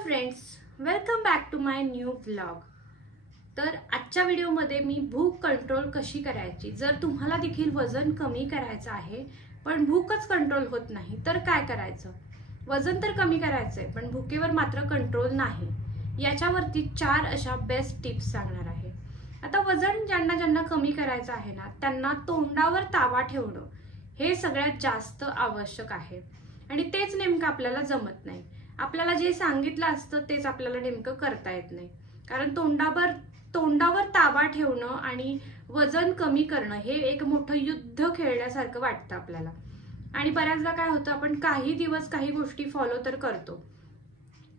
Friends welcome back to my new vlog तर आजच्या व्हिडिओमध्ये मी भूक कंट्रोल कशी करायची? जर तुम्हाला देखील वजन कमी करायचं आहे पण भूकच कंट्रोल होत नाही तर काय करायचं? वजन तर कमी करायचंय पण भुकेवर मात्र कंट्रोल नाही. याच्यावरती चार अशा बेस्ट टिप्स सांगणार आहे. आता वजन ज्यांना ज्यांना कमी करायचं आहे ना त्यांना तोंडावर तावा ठेवणं हे सगळ्यात जास्त आवश्यक आहे. आणि तेच नेमकं आपल्याला जमत नाही. आपल्याला जे सांगितलं असतं तेच आपल्याला नेमकं करता येत नाही. कारण तोंडावर तोंडावर ताबा ठेवणं आणि वजन कमी करणं हे एक मोठं युद्ध खेळण्यासारखं वाटतं आपल्याला. आणि बऱ्याचदा काय होतं आपण काही दिवस काही गोष्टी फॉलो तर करतो.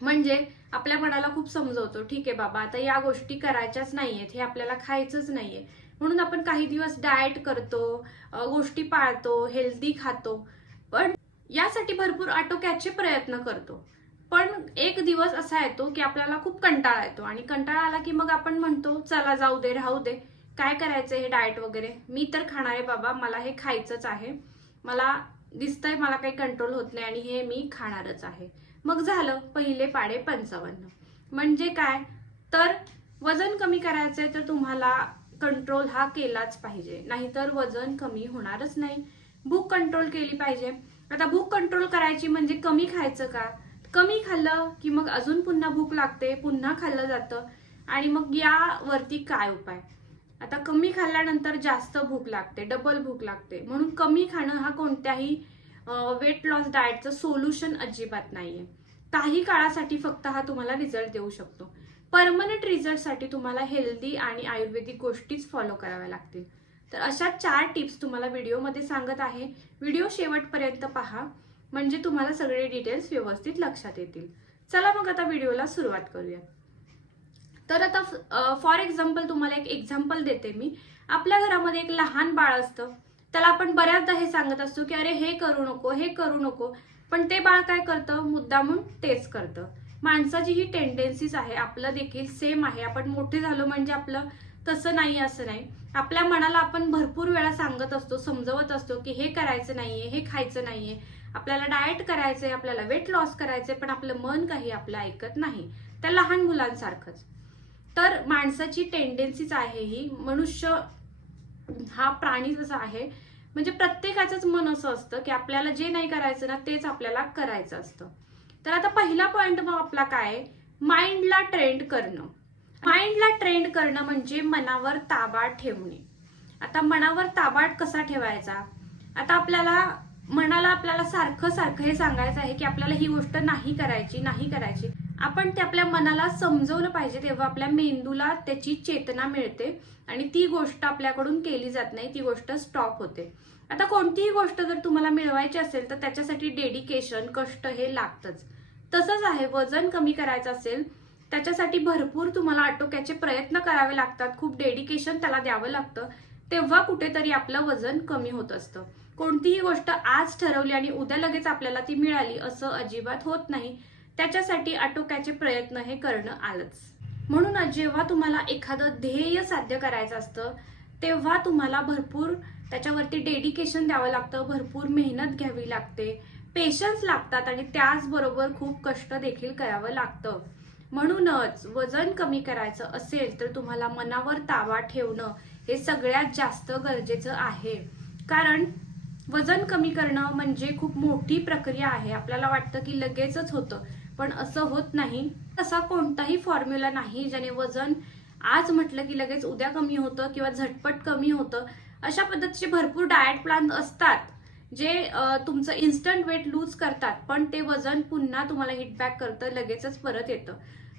म्हणजे आपल्या मनाला खूप समजवतो ठीक आहे बाबा आता या गोष्टी करायच्याच नाहीयेत हे आपल्याला खायचंच नाहीये. म्हणून आपण काही दिवस डाएट करतो गोष्टी पाळतो हेल्दी खातो. पण यासाठी भरपूर आटोक्याचे प्रयत्न करतो. पण एक दिवस असा येतो की आपल्याला खूप कंटाळा येतो. आणि कंटाळा आला की मग आपण म्हणतो चला जाऊ दे राहू दे. काय करायचं हे डाएट वगैरे? मी तर खाणार आहे बाबा मला हे खायचंच आहे. मला दिसतंय मला काही कंट्रोल होत नाही आणि हे मी खाणारच आहे. मग झालं पहिले पाडे पंचावन्न. म्हणजे काय? तर वजन कमी करायचं आहे तर तुम्हाला कंट्रोल हा केलाच पाहिजे. नाहीतर वजन कमी होणारच नाही. भूक कंट्रोल केली पाहिजे. आता भूक कंट्रोल करायची म्हणजे कमी खायचं का? कमी खाल्लं की मग अजून पुन्हा भूक लागते पुन्हा खाल्लं जातं. आणि मग यावरती काय उपाय? आता कमी खाल्ल्यानंतर जास्त भूक लागते डबल भूक लागते. म्हणून कमी खाणं हा कोणत्याही वेट लॉस डाएटचं सोल्युशन अजिबात नाहीये. काही काळासाठी फक्त हा तुम्हाला रिझल्ट देऊ शकतो. परमनंट रिझल्टसाठी तुम्हाला हेल्दी आणि आयुर्वेदिक गोष्टीच फॉलो कराव्या लागतील. तर अशा चार टिप्स तुम्हाला व्हिडिओमध्ये सांगत आहे. व्हिडिओ शेवटपर्यंत पहा. म्हणजे तुम्हाला सगळे डिटेल्स व्यवस्थित लक्षात येतील. चला मग आता व्हिडिओला सुरुवात करूया. तर आता फॉर एक्झाम्पल तुम्हाला एक एक्झाम्पल देते मी. आपल्या घरामध्ये एक लहान बाळ असतं. त्याला आपण बऱ्याचदा हे सांगत असतो की अरे हे करू नको हे करू नको. पण ते बाळ काय करतं? मुद्दामून तेच करतं. माणसाची ही टेंडेन्सीज आहे. आपलं देखील सेम आहे. आपण मोठे झालो म्हणजे आपलं तसं नाही असं नाही. आपल्या मनाला आपण भरपूर वेळा सांगत असतो समजवत असतो की हे करायचं नाहीये हे खायचं नाहीये. आपल्याला डाएट करायचंय आपल्याला वेट लॉस करायचंय पण आपलं मन काही आपलं ऐकत नाही. त्या लहान मुलांसारखंच. तर माणसाची टेंडेन्सीच आहे ही. मनुष्य हा प्राणी जसा आहे म्हणजे प्रत्येकाचंच मन असं असतं की आपल्याला जे नाही करायचं ना तेच आपल्याला करायचं असतं. तर आता पहिला पॉईंट मग आपला काय माइंडला ट्रेंड करणं. माइंडला ट्रेंड करणं म्हणजे मनावर ताबा ठेवणे. आता मनावर ताबा कसा ठेवायचा? आता आपल्याला मनाला आपल्याला सारखं सारखं हे सांगायचं आहे की आपल्याला ही गोष्ट नाही करायची नाही करायची. आपण ते आपल्या मनाला समजवलं पाहिजे तेव्हा आपल्या मेंदूला त्याची चेतना मिळते आणि ती गोष्ट आपल्याकडून केली जात नाही ती गोष्ट स्टॉप होते. आता कोणतीही गोष्ट जर तुम्हाला मिळवायची असेल तर त्याच्यासाठी डेडिकेशन कष्ट हे लागतंच. तसंच आहे वजन कमी करायचं असेल त्याच्यासाठी भरपूर तुम्हाला आटोक्याचे प्रयत्न करावे लागतात. खूप डेडिकेशन त्याला द्यावं लागतं. तेव्हा कुठेतरी आपलं वजन कमी होत असतं. कोणतीही गोष्ट आज ठरवली आणि उद्या लगेच आपल्याला ती मिळाली असं अजिबात होत नाही. त्याच्यासाठी आटोक्याचे प्रयत्न हे करणं आलंच. म्हणून जेव्हा तुम्हाला एखादं ध्येय साध्य करायचं असतं तेव्हा तुम्हाला भरपूर त्याच्यावरती डेडिकेशन द्यावं लागतं भरपूर मेहनत घ्यावी लागते. पेशन्स लागतात आणि त्याचबरोबर खूप कष्ट देखील करावं लागतं. म्हणूनच वजन कमी करायचं असेल तर तुम्हाला मनावर ताबा ठेवणं हे सगळ्यात जास्त गरजेचं आहे. कारण वजन कमी करणं म्हणजे खूप मोठी प्रक्रिया आहे. आपल्याला वाटतं की लगेचच होतं पण असं होत नाही. असा कोणताही फॉर्म्युला नाही ज्याने वजन आज म्हटलं की लगेच उद्या कमी होतं किंवा झटपट कमी होतं अशा पद्धतीचे भरपूर डाएट प्लॅन असतात जे तुमचं इन्स्टंट वेट लूज करतात पण ते वजन पुन्हा तुम्हाला हिटबॅक करतं लगेचच परत येतं.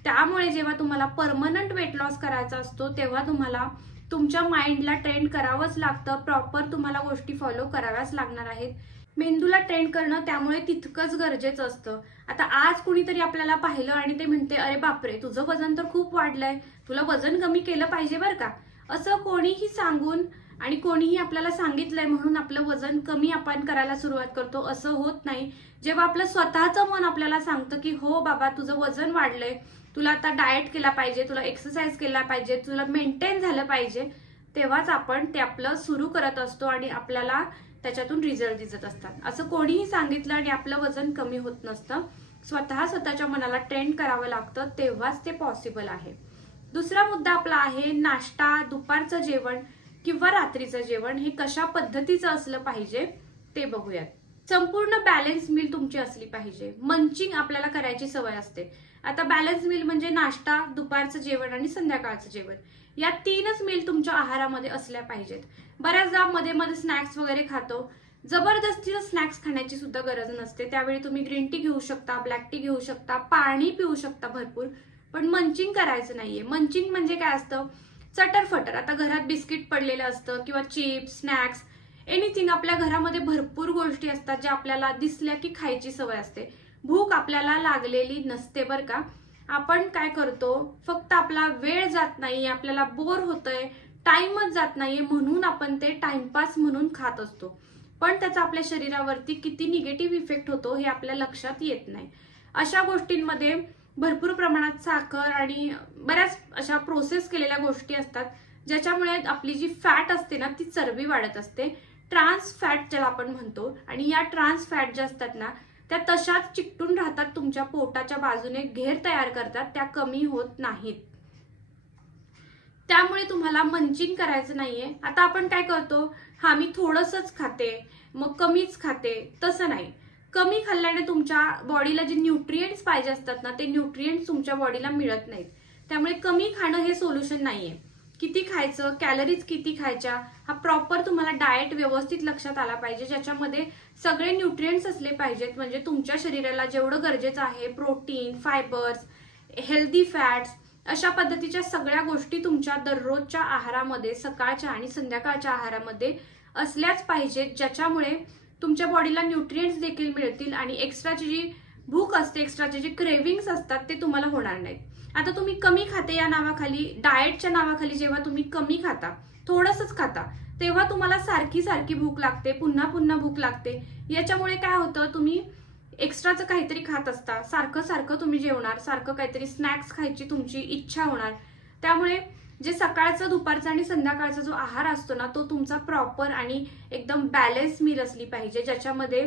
त्यामुळे जेव्हा तुम्हाला परमनंट वेट लॉस करायचा असतो तेव्हा तुम्हाला तुमच्या माइंडला ट्रेंड करावंच लागतं. प्रॉपर तुम्हाला गोष्टी फॉलो कराव्याच लागणार आहेत. मेंदूला ट्रेंड करणं त्यामुळे तितकंच गरजेचं असतं. आता आज कुणीतरी आपल्याला पाहिलं आणि ते म्हणते अरे बापरे तुझं वजन तर खूप वाढलंय. तुला वजन कमी केलं पाहिजे बरं का? असं कोणीही सांगून आणि कोणीही आपल्याला सांगितलंय म्हणून आपलं वजन कमी आपण करायला सुरुवात करतो असं होत नाही. जेव्हा आपलं स्वतःचं मन आपल्याला सांगतं की हो बाबा तुझं वजन वाढलंय. तुला आता डाएट केला पाहिजे तुला एक्सरसाइज केला पाहिजे तुला मेंटेन झालं पाहिजे तेव्हाच आपण ते आपलं सुरू करत असतो आणि आपल्याला त्याच्यातून रिझल्ट दिसत असतात. असं कोणीही सांगितलं आणि आपलं वजन कमी होत नसतं. स्वतः स्वतःच्या मनाला ट्रेंड करावं लागतं तेव्हाच ते पॉसिबल आहे. दुसरा मुद्दा आपला आहे नाश्ता दुपारचं जेवण किंवा रात्रीचं जेवण हे कशा पद्धतीचं असलं पाहिजे ते बघूयात. संपूर्ण बॅलन्स मील तुमची असली पाहिजे. मंचिंग आपल्याला करायची सवय असते. आता बॅलन्स मील म्हणजे नाश्ता दुपारचं जेवण आणि संध्याकाळचं जेवण. या तीनच मील तुमच्या आहारामध्ये असल्या पाहिजेत. बऱ्याचदा मध्ये मध्ये स्नॅक्स वगैरे खातो. जबरदस्तीचं स्नॅक्स खाण्याची सुद्धा गरज नसते. त्यावेळी तुम्ही ग्रीन टी घेऊ शकता ब्लॅक टी घेऊ शकता पाणी पिऊ शकता भरपूर. पण मंचिंग करायचं नाहीये. मंचिंग म्हणजे काय असतं? चटर फटर आता घरात बिस्किट पडलेलं असतं किंवा चिप्स स्नॅक्स एनिथिंग आपल्या घरामध्ये भरपूर गोष्टी असतात ज्या आपल्याला दिसल्या की खायची सवय असते. भूक आपल्याला लागलेली नसते बरं का. आपण काय करतो? फक्त आपला वेळ जात नाही आपल्याला बोर होतंय टाइमच जात नाहीये म्हणून आपण ते टाइमपास म्हणून खात असतो. पण त्याचा आपल्या शरीरावरती किती निगेटिव्ह इफेक्ट होतो हे आपल्या लक्षात येत नाही. अशा गोष्टींमध्ये भरपूर प्रमाणात साखर आणि बऱ्याच अशा प्रोसेस केलेल्या गोष्टी असतात ज्याच्यामुळे आपली जी फॅट असते ना ती चरबी वाढत असते. ट्रान्स फॅट ज्याला आपण म्हणतो आणि या ट्रान्स फॅट ज्या असतात ना त्या तशाच चिकटून राहतात तुमच्या पोटाच्या बाजूने घेर तयार करतात त्या कमी होत नाहीत. त्यामुळे तुम्हाला मंचिंग करायचं नाहीये. आता आपण काय करतो हा मी थोडंसंच खाते मग कमीच खाते तसं नाही. कमी खाल्ल्याने तुमच्या बॉडीला जे न्यूट्रिएंट्स पाहिजे असतात ना ते न्यूट्रिएंट्स तुमच्या बॉडीला मिळत नाहीत. त्यामुळे कमी खाणं हे सोल्युशन नाहीये. किती खायचं कॅलरीज किती खायच्या हा प्रॉपर तुम्हाला डाएट व्यवस्थित लक्षात आला पाहिजे ज्याच्यामध्ये सगळे न्यूट्रियंट्स असले पाहिजेत. म्हणजे तुमच्या शरीराला जेवढं गरजेचं आहे प्रोटीन फायबर्स हेल्दी फॅट्स अशा पद्धतीच्या सगळ्या गोष्टी तुमच्या दररोजच्या आहारामध्ये सकाळच्या आणि संध्याकाळच्या आहारामध्ये असल्याच पाहिजेत ज्याच्यामुळे तुमच्या बॉडीला न्यूट्रियंट्स देखील मिळतील आणि एक्स्ट्राची जी भूक असते एक्स्ट्राचे जे क्रेविंग्स असतात ते तुम्हाला होणार नाहीत. आता तुम्ही कमी खाते या नावाखाली डाएटच्या नावाखाली जेव्हा तुम्ही कमी खाता थोडंसंच खाता तेव्हा तुम्हाला सारखी सारखी भूक लागते पुन्हा पुन्हा भूक लागते. याच्यामुळे काय होतं तुम्ही एक्स्ट्राचं काहीतरी खात असता सारखं सारखं तुम्ही जेवणार सारखं काहीतरी स्नॅक्स खायची तुमची इच्छा होणार. त्यामुळे जे सकाळचं दुपारचा आणि संध्याकाळचा जो आहार असतो ना तो तुमचा प्रॉपर आणि एकदम बॅलन्स मील असली पाहिजे ज्याच्यामध्ये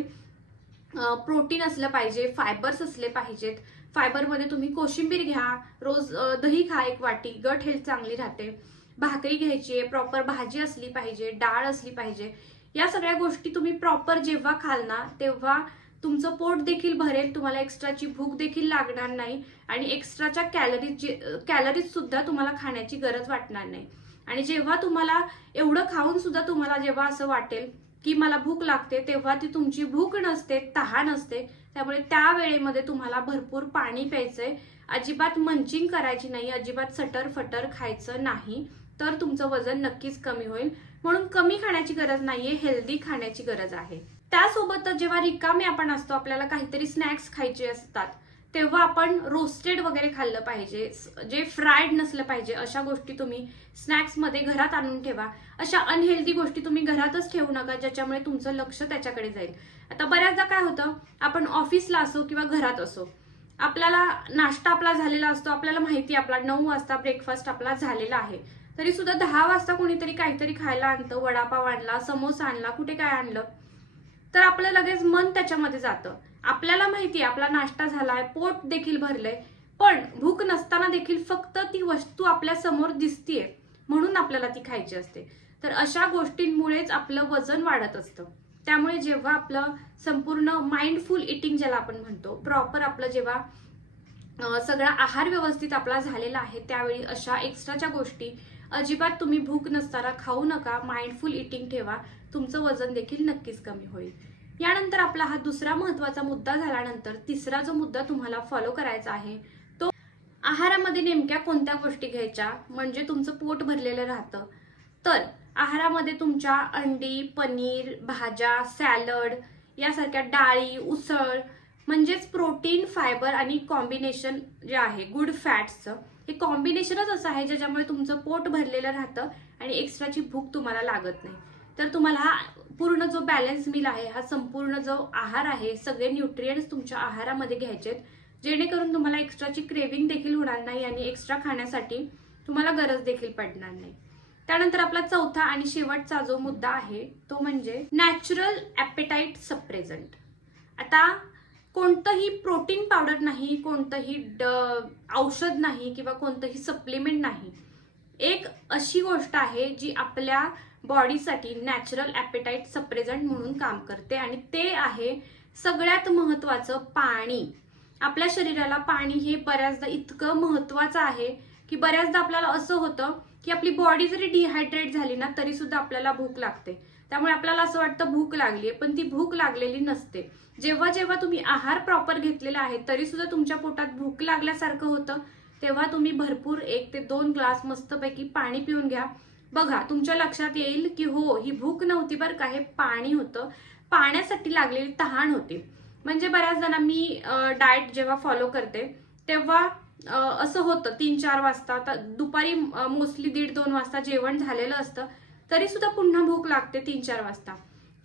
प्रोटीन असलं पाहिजे फायबर्स असले पाहिजेत. फायबरमध्ये तुम्ही कोशिंबीर घ्या रोज दही खा एक वाटी गट हेल्थ चांगली राहते. भाकरी घ्यायची आहे प्रॉपर भाजी असली पाहिजे डाळ असली पाहिजे या सगळ्या गोष्टी तुम्ही प्रॉपर जेव्हा खाल ना तेव्हा तुमचं पोट देखील भरेल तुम्हाला एक्स्ट्राची भूक देखील लागणार नाही आणि एक्स्ट्राच्या कॅलरीज कॅलरीज सुद्धा तुम्हाला खाण्याची गरज वाटणार नाही. आणि जेव्हा तुम्हाला एवढं खाऊन सुद्धा तुम्हाला जेव्हा असं वाटेल की मला भूक लागते तेव्हा ती तुमची भूक नसते तहान असते त्यामुळे त्या वेळेमध्ये तुम्हाला भरपूर पाणी प्यायचंय. अजिबात मंचिंग करायची नाही अजिबात सटर फटर खायचं नाही. तर तुमचं वजन नक्कीच कमी होईल. म्हणून कमी खाण्याची गरज नाहीये हेल्दी खाण्याची गरज आहे. त्यासोबतच जेव्हा रिकामे आपण असतो आपल्याला काहीतरी स्नॅक्स खायचे असतात. तेव्हा आपण रोस्टेड वगैरे खाल्लं पाहिजे. जे फ्रायड नसलं पाहिजे अशा गोष्टी तुम्ही स्नॅक्समध्ये घरात आणून ठेवा. अशा अनहेल्दी गोष्टी तुम्ही घरातच ठेवू नका ज्याच्यामुळे तुमचं लक्ष त्याच्याकडे जाईल. आता बऱ्याचदा काय होतं आपण ऑफिसला असो किंवा घरात असो आपल्याला नाश्ता आपला झालेला असतो आपल्याला माहिती आहे आपला नऊ वाजता ब्रेकफास्ट आपला झालेला आहे. तरी सुद्धा दहा वाजता कोणीतरी काहीतरी खायला आणतं वडापाव आणला समोसा आणला कुठे काय आणलं तर आपलं लगेच मन त्याच्यामध्ये जातं. आपल्याला माहिती आहे आपला नाश्ता झालाय पोट देखील भरलंय पण भूक नसताना देखील फक्त ती वस्तू आपल्यासमोर दिसतीये म्हणून आपल्याला ती खायची असते. तर अशा गोष्टींमुळेच आपलं वजन वाढत असतं. त्यामुळे जेव्हा आपलं संपूर्ण माइंडफुल इटिंग ज्याला आपण म्हणतो प्रॉपर आपलं जेव्हा सगळा आहार व्यवस्थित आपला झालेला आहे त्यावेळी अशा एक्स्ट्राच्या गोष्टी अजिबात तुम्ही भूक नसताना खाऊ नका माइंडफुल इटिंग ठेवा तुमचं वजन देखील नक्कीच कमी होईल. यानंतर आपला हा दुसरा महत्त्वाचा मुद्दा झाल्यानंतर तिसरा जो मुद्दा तुम्हाला फॉलो करायचा आहे तो आहारामध्ये नेमक्या कोणत्या गोष्टी घ्यायच्या? म्हणजे तुमचं पोट भरलेलं राहतं. तर आहारामध्ये तुमच्या अंडी पनीर भाज्या सॅलड यासारख्या डाळी उसळ म्हणजेच प्रोटीन फायबर आणि कॉम्बिनेशन जे आहे गुड फॅट्सचं हे कॉम्बिनेशनच असं आहे ज्याच्यामुळे तुमचं पोट भरलेलं राहतं आणि एक्स्ट्राची भूक तुम्हाला लागत नाही. तर तुम्हाला हा पूर्ण जो बॅलन्स मिल आहे हा संपूर्ण जो आहार आहे सगळे न्यूट्रियंट्स तुमच्या आहारामध्ये घ्यायचेत. जेणेकरून तुम्हाला एक्स्ट्राची क्रेविंग देखील होणार नाही आणि एक्स्ट्रा खाण्यासाठी तुम्हाला गरज देखील पडणार नाही. त्यानंतर आपला चौथा आणि शेवटचा जो मुद्दा आहे तो म्हणजे नॅचरल ॲपेटाईट सप्रेझंट आता कोणतंही प्रोटीन पावडर नाही कोणतंही ड- औषध नाही किंवा कोणतंही सप्लिमेंट नाही एक अशी गोष्ट आहे जी आपल्या बॉडीसाठी नॅचरल ॲपेटाईट सप्रेझंट म्हणून काम करते. आणि ते आहे सगळ्यात महत्त्वाचं पाणी. आपल्या शरीराला पाणी हे बऱ्याचदा इतकं महत्त्वाचं आहे की बऱ्याचदा आपल्याला असं होतं की आपली बॉडी जरी डिहायड्रेट झाली ना तरी सुद्धा आपल्याला भूक लागते. त्यामुळे आपल्याला असं वाटतं भूक लागली आहे पण ती भूक लागलेली नसते. जेव्हा जेव्हा तुम्ही आहार प्रॉपर घेतलेला आहे तरी सुद्धा तुमच्या पोटात भूक लागल्यासारखं होतं. तेव्हा तुम्ही भरपूर एक ते दोन ग्लास मस्तपैकी पाणी पिऊन घ्या. बघा तुमच्या लक्षात येईल की हो ही भूक नव्हती बरं का हे पाणी होतं. पाण्यासाठी लागलेली तहान होती. म्हणजे बऱ्याच जणांना मी डाएट जेव्हा फॉलो करते तेव्हा असं होतं तीन चार वाजता आता दुपारी मोस्टली दीड दोन वाजता जेवण झालेलं असतं तरी सुद्धा पुन्हा भूक लागते तीन चार वाजता.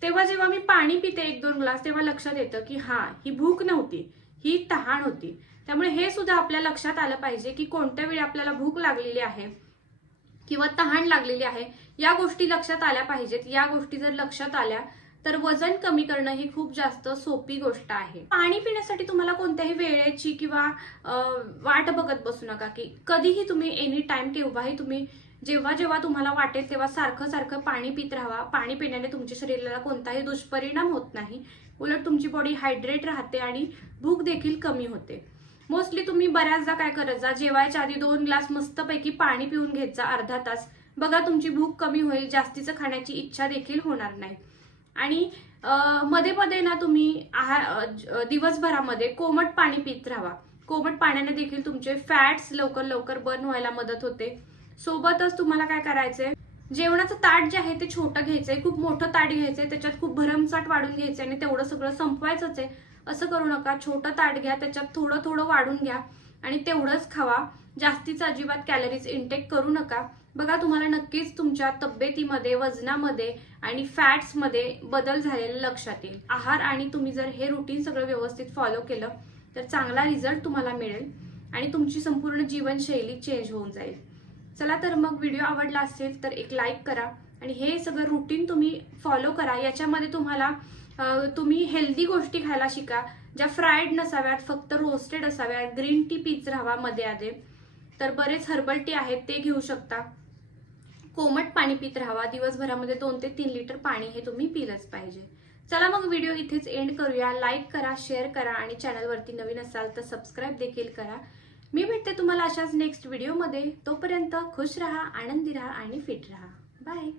तेव्हा जेव्हा मी पाणी पिते एक दोन ग्लास तेव्हा लक्षात येतं की हा ही भूक नव्हती. ही तहान होती. त्यामुळे हे सुद्धा आपल्या लक्षात आलं पाहिजे की कोणत्या वेळी आपल्याला भूक लागलेली आहे किंवा तहान लागलेली आहे या गोष्टी लक्षात आल्या पाहिजेत. या गोष्टी जर लक्षात आल्या तर वजन कमी करणं ही खूप जास्त सोपी गोष्ट आहे. पाणी पिण्यासाठी तुम्हाला कोणत्याही वेळेची किंवा वाट बघत बसू नका की कधीही तुम्ही एनी टाइम केव्हाही तुम्ही जेव्हा जेव्हा तुम्हाला वाटेल तेव्हा सारखं सारखं पाणी पित राहा. पाणी पिण्याने तुमच्या शरीराला कोणताही दुष्परिणाम होत नाही. उलट तुमची बॉडी हायड्रेट राहते आणि भूक देखील कमी होते. मोस्टली तुम्ही बऱ्याचदा काय करत जा जेवायच्या आधी दोन ग्लास मस्तपैकी पाणी पिऊन घेत जा अर्धा तास. बघा तुमची भूक कमी होईल जास्तीचं खाण्याची इच्छा देखील होणार नाही. आणि मध्ये मध्ये ना तुम्ही आहार दिवसभरामध्ये कोमट पाणी पित राहा. कोमट पाण्याने देखील तुमचे फॅट्स लवकर लवकर बर्न व्हायला मदत होते. सोबतच तुम्हाला काय करायचंय जेवणाचं ताट जे आहे ते छोटं घ्यायचंय खूप मोठं ताट घ्यायचंय त्याच्यात खूप भरमसाट वाढून घ्यायचंय आणि तेवढं सगळं संपवायचंच आहे. असं करू नका छोटं ताट घ्या त्याच्यात थोडं थोडं वाढून घ्या आणि तेवढंच खावा. जास्तीचं अजिबात कॅलरीज इनटेक करू नका. बघा तुम्हाला नक्कीच तुमच्या तब्येतीमध्ये वजनामध्ये आणि फॅट्समध्ये बदल झालेला लक्षात येईल. आहार आणि तुम्ही जर हे रुटीन सगळं व्यवस्थित फॉलो केलं तर चांगला रिझल्ट तुम्हाला मिळेल आणि तुमची संपूर्ण जीवनशैली चेंज होऊन जाईल. चला तर मग व्हिडिओ आवडला असेल तर एक लाईक करा. आणि हे सगळं रुटीन तुम्ही फॉलो करा. याच्यामध्ये तुम्हाला तुम्ही हेल्दी गोष्टी खायला शिका. ज्या फ्राईड नसाव्यात फक्त रोस्टेड असाव्यात. ग्रीन टी पीच राहावा मध्ये आधे. तर बरेच हर्बल टी आहेत ते घेऊ शकता. कोमट पाणी पित राहावा दिवसभरामध्ये दोन ते तीन लिटर पाणी हे तुम्ही पिलंच पाहिजे. चला मग व्हिडिओ इथेच एंड करूया. लाईक करा शेअर करा आणि चॅनलवरती नवीन असाल तर सबस्क्राईब देखील करा. मी भेटते तुम्हाला अशाच नेक्स्ट व्हिडिओमध्ये तोपर्यंत खुश रहा आनंदी राहा आणि फिट रहा. बाय